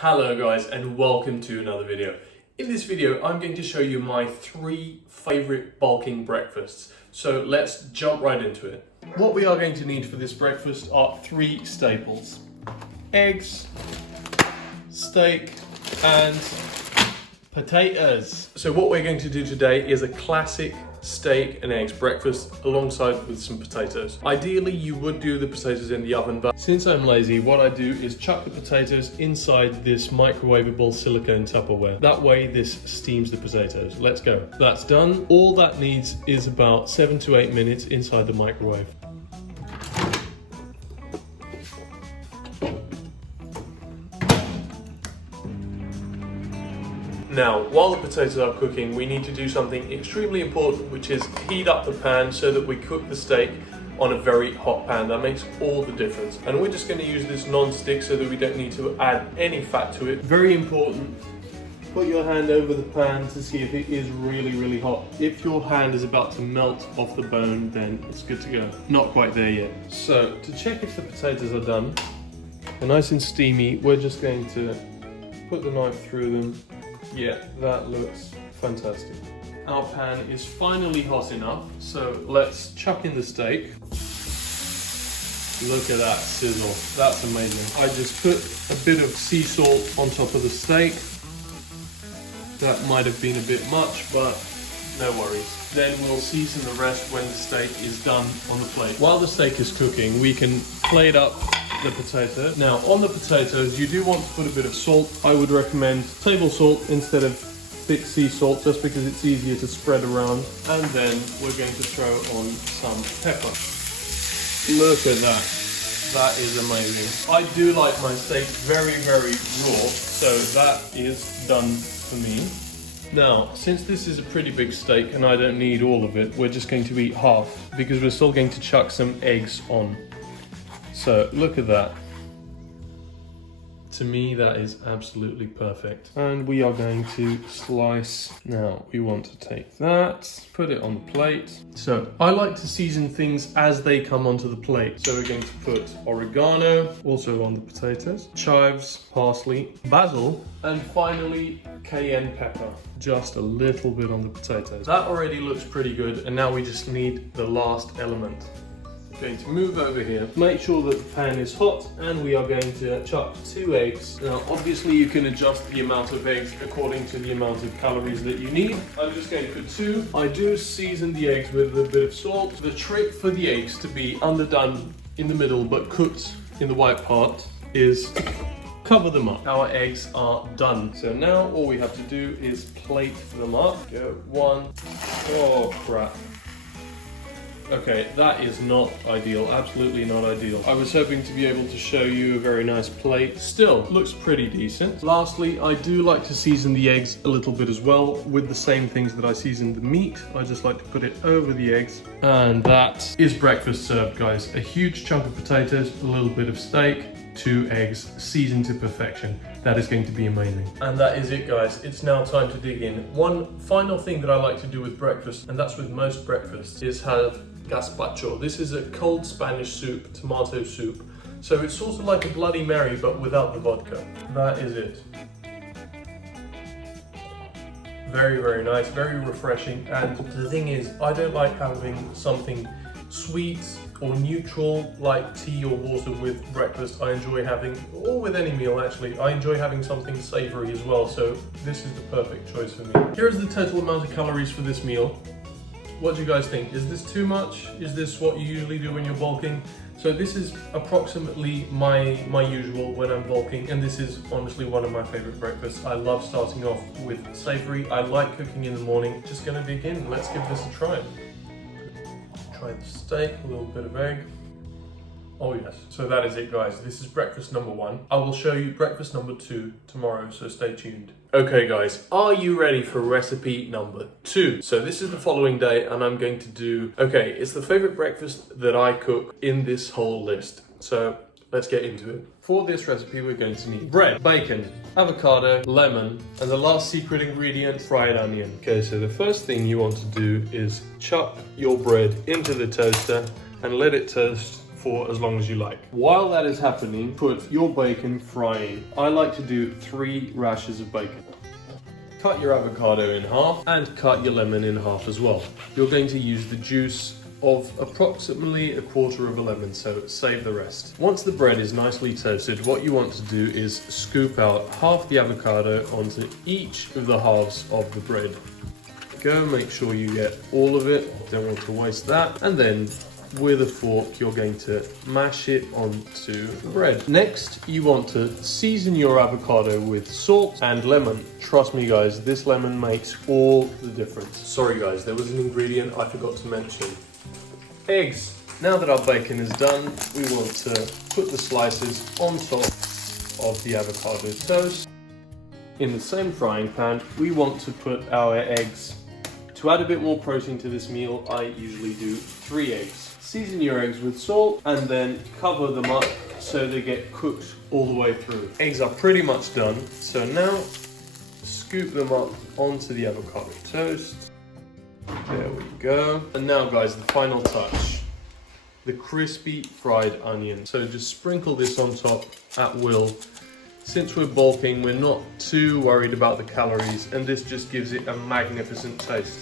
Hello guys and welcome to another video. In this video I'm going to show you my 3 favourite bulking breakfasts. So let's jump right into it. What we are going to need for this breakfast are 3 staples. Eggs, steak and potatoes. So what we're going to do today is a classic steak and eggs breakfast alongside with some potatoes. Ideally you would do the potatoes in the oven, but since I'm lazy, what I do is chuck the potatoes inside this microwavable silicone Tupperware. That way this steams the potatoes. Let's go. That's done. All that needs is about 7 to 8 minutes inside the microwave. Now, while the potatoes are cooking, we need to do something extremely important, which is heat up the pan so that we cook the steak on a very hot pan. That makes all the difference. And we're just going to use this non-stick so that we don't need to add any fat to it. Very important, put your hand over the pan to see if it is really hot. If your hand is about to melt off the bone, then it's good to go. Not quite there yet. So, to check if the potatoes are done, they're nice and steamy, we're just going to put the knife through them. Yeah, that looks fantastic. Our pan is finally hot enough, so let's chuck in the steak. Look at that sizzle, that's amazing. I just put a bit of sea salt on top of the steak. That might have been a bit much, but no worries. Then we'll season the rest when the steak is done on the plate. While the steak is cooking, we can plate up the potato. Now on the potatoes you do want to put a bit of salt. I would recommend table salt instead of thick sea salt just because it's easier to spread around. And then we're going to throw on some pepper. Look at that. That is amazing. I do like my steak very raw, so that is done for me. Now, since this is a pretty big steak and I don't need all of it, we're just going to eat half because we're still going to chuck some eggs on. So look at that. To me that is absolutely perfect. And we are going to slice. Now we want to take that, put it on the plate. So I like to season things as they come onto the plate. So we're going to put oregano, also on the potatoes, chives, parsley, basil, and finally cayenne pepper. Just a little bit on the potatoes. That already looks pretty good, and now we just need the last element. Going to move over here, make sure that the pan is hot, and we are going to chuck 2 eggs. Now obviously you can adjust the amount of eggs according to the amount of calories that you need. I'm just going to put 2. I do season the eggs with a bit of salt. The trick for the eggs to be underdone in the middle but cooked in the white part is cover them up. Our eggs are done. So now all we have to do is plate them up. Go 1. Oh crap. Okay, that is not ideal, absolutely not ideal. I was hoping to be able to show you a very nice plate. Still, looks pretty decent. Lastly, I do like to season the eggs a little bit as well with the same things that I seasoned the meat. I just like to put it over the eggs. And that is breakfast served, guys. A huge chunk of potatoes, a little bit of steak, 2 eggs, seasoned to perfection. That is going to be amazing. And that is it, guys. It's now time to dig in. One final thing that I like to do with breakfast, and that's with most breakfasts, is have gazpacho. This is a cold Spanish soup, tomato soup. So it's sort of like a Bloody Mary, but without the vodka. That is it. Very nice, very refreshing. And the thing is, I don't like having something sweet or neutral like tea or water with breakfast. I enjoy having, or with any meal actually, I enjoy having something savoury as well. So this is the perfect choice for me. Here's the total amount of calories for this meal. What do you guys think? Is this too much? Is this what you usually do when you're bulking? So this is approximately my usual when I'm bulking, and this is honestly one of my favorite breakfasts. I love starting off with savory. I like cooking in the morning. Just gonna dig in. Let's give this a try. Try the steak, a little bit of egg. Oh yes. So that is it, guys. This is breakfast number 1. I will show you breakfast number 2 tomorrow, so stay tuned. Okay guys, are you ready for recipe number 2? So this is the following day and I'm going to do, okay, it's the favorite breakfast that I cook in this whole list. So let's get into it. For this recipe, we're going to need bread, bacon, avocado, lemon, and the last secret ingredient, fried onion. Okay, so the first thing you want to do is chuck your bread into the toaster and let it toast for as long as you like. While that is happening, put your bacon frying. I like to do 3 rashers of bacon. Cut your avocado in half and cut your lemon in half as well. You're going to use the juice of approximately 1/4 of a lemon, so save the rest. Once the bread is nicely toasted, what you want to do is scoop out half the avocado onto each of the halves of the bread. Go, make sure you get all of it, don't want to waste that, and then with a fork you're going to mash it onto the bread. Next, you want to season your avocado with salt and lemon. Trust me guys, this lemon makes all the difference. Sorry guys, there was an ingredient I forgot to mention. Eggs. Now that our bacon is done, we want to put the slices on top of the avocado toast. In the same frying pan, we want to put our eggs. To add a bit more protein to this meal, I usually do 3 eggs. Season your eggs with salt and then cover them up so they get cooked all the way through. Eggs are pretty much done, so now scoop them up onto the avocado toast. There we go. And now guys, the final touch. The crispy fried onion. So just sprinkle this on top at will. Since we're bulking, we're not too worried about the calories, and this just gives it a magnificent taste.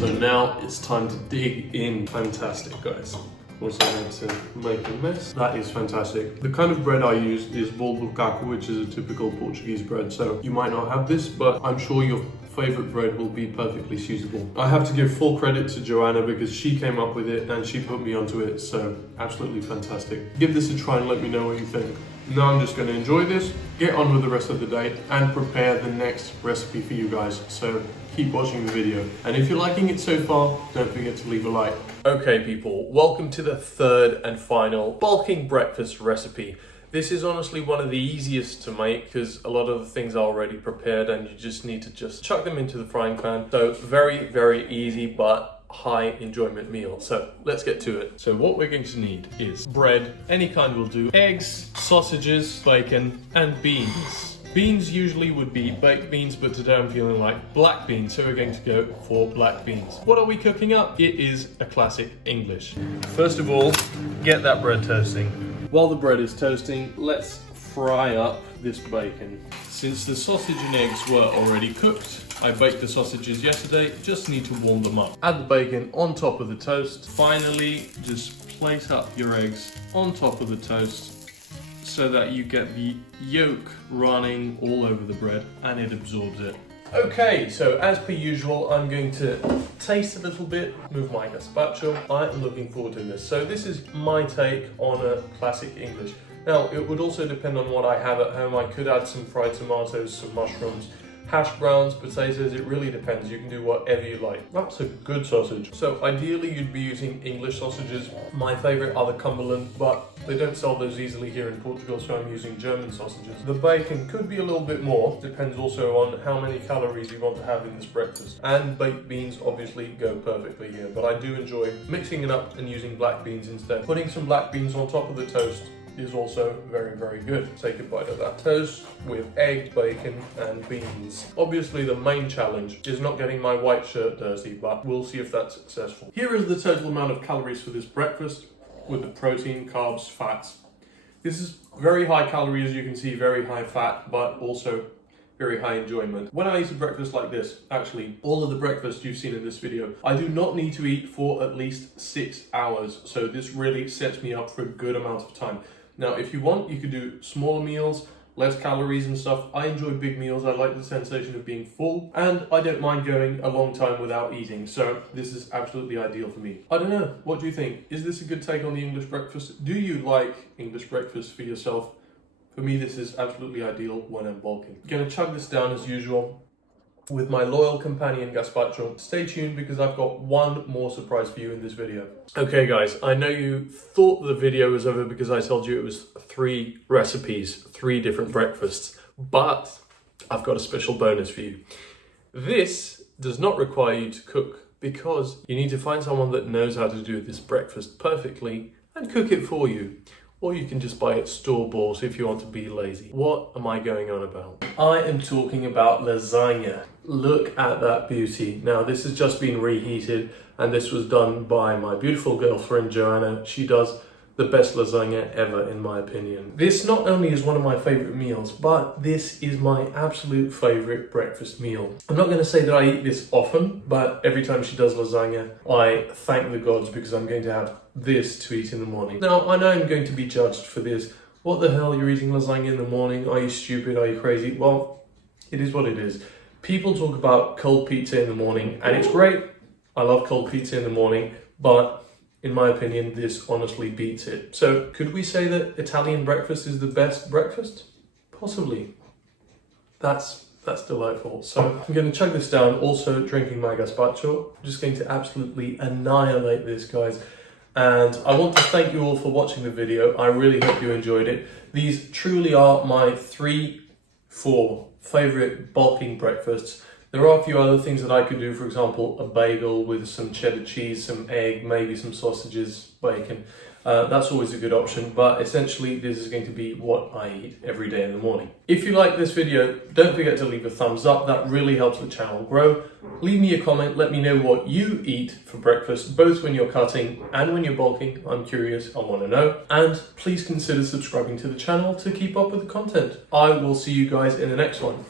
So now it's time to dig in. Fantastic, guys. Also had to make a mess. That is fantastic. The kind of bread I use is bolo bulgaco, which is a typical Portuguese bread. So you might not have this, but I'm sure your favorite bread will be perfectly suitable. I have to give full credit to Joanna because she came up with it and she put me onto it. So absolutely fantastic. Give this a try and let me know what you think. Now I'm just going to enjoy this, get on with the rest of the day, and prepare the next recipe for you guys. So keep watching the video. And if you're liking it so far, don't forget to leave a like. Okay people, welcome to the third and final bulking breakfast recipe. This is honestly one of the easiest to make because a lot of the things are already prepared and you just need to just chuck them into the frying pan. So very, very easy but high enjoyment meal. So let's get to it. So what we're going to need is bread, any kind will do, eggs, sausages, bacon, and beans. Beans usually would be baked beans, but today I'm feeling like black beans, so we're going to go for black beans. What are we cooking up? It is a classic English. First of all, get that bread toasting. While the bread is toasting, let's fry up this bacon. Since the sausage and eggs were already cooked, I baked the sausages yesterday, just need to warm them up. Add the bacon on top of the toast. Finally, just place up your eggs on top of the toast so that you get the yolk running all over the bread and it absorbs it. Okay, so as per usual, I'm going to taste a little bit, move my gazpacho. I'm looking forward to this. So this is my take on a classic English. Now, it would also depend on what I have at home. I could add some fried tomatoes, some mushrooms, hash browns, potatoes, it really depends. You can do whatever you like. That's a good sausage. So ideally you'd be using English sausages. My favorite are the Cumberland, but they don't sell those easily here in Portugal, so I'm using German sausages. The bacon could be a little bit more, depends also on how many calories you want to have in this breakfast. And baked beans obviously go perfectly here, but I do enjoy mixing it up and using black beans instead. Putting some black beans on top of the toast is also very, very good. Take a bite of that toast with egg, bacon, and beans. Obviously, the main challenge is not getting my white shirt dirty, but we'll see if that's successful. Here is the total amount of calories for this breakfast with the protein, carbs, fats. This is very high calorie, as you can see, very high fat, but also very high enjoyment. When I eat a breakfast like this, actually, all of the breakfast you've seen in this video, I do not need to eat for at least 6 hours. So this really sets me up for a good amount of time. Now, if you want, you could do smaller meals, less calories and stuff. I enjoy big meals. I like the sensation of being full, and I don't mind going a long time without eating. So this is absolutely ideal for me. I don't know. What do you think? Is this a good take on the English breakfast? Do you like English breakfast for yourself? For me, this is absolutely ideal when I'm bulking. Gonna chug this down as usual with my loyal companion gazpacho. Stay tuned because I've got one more surprise for you in this video. Okay guys, I know you thought the video was over because I told you it was 3 recipes, 3 different breakfasts, but I've got a special bonus for you. This does not require you to cook because you need to find someone that knows how to do this breakfast perfectly and cook it for you. Or you can just buy it store-bought if you want to be lazy. What am I going on about? I am talking about lasagna. Look at that beauty. Now this has just been reheated and this was done by my beautiful girlfriend Joanna. She does the best lasagna ever in my opinion. This not only is one of my favorite meals, but this is my absolute favorite breakfast meal. I'm not going to say that I eat this often, but every time she does lasagna, I thank the gods because I'm going to have this to eat in the morning. Now, I know I'm going to be judged for this. What the hell, you're eating lasagna in the morning? Are you stupid? Are you crazy? Well, it is what it is. People talk about cold pizza in the morning, and it's great. I love cold pizza in the morning, but in my opinion, this honestly beats it. So could we say that Italian breakfast is the best breakfast? Possibly. That's delightful. So I'm going to chug this down, also drinking my gazpacho. I'm just going to absolutely annihilate this, guys. And I want to thank you all for watching the video. I really hope you enjoyed it. These truly are my 4 favorite bulking breakfasts. There are a few other things that I could do, for example, a bagel with some cheddar cheese, some egg, maybe some sausages, bacon. That's always a good option, but essentially this is going to be what I eat every day in the morning. If you like this video, don't forget to leave a thumbs up. That really helps the channel grow. Leave me a comment, let me know what you eat for breakfast, both when you're cutting and when you're bulking. I'm curious, I want to know. And please consider subscribing to the channel to keep up with the content. I will see you guys in the next one.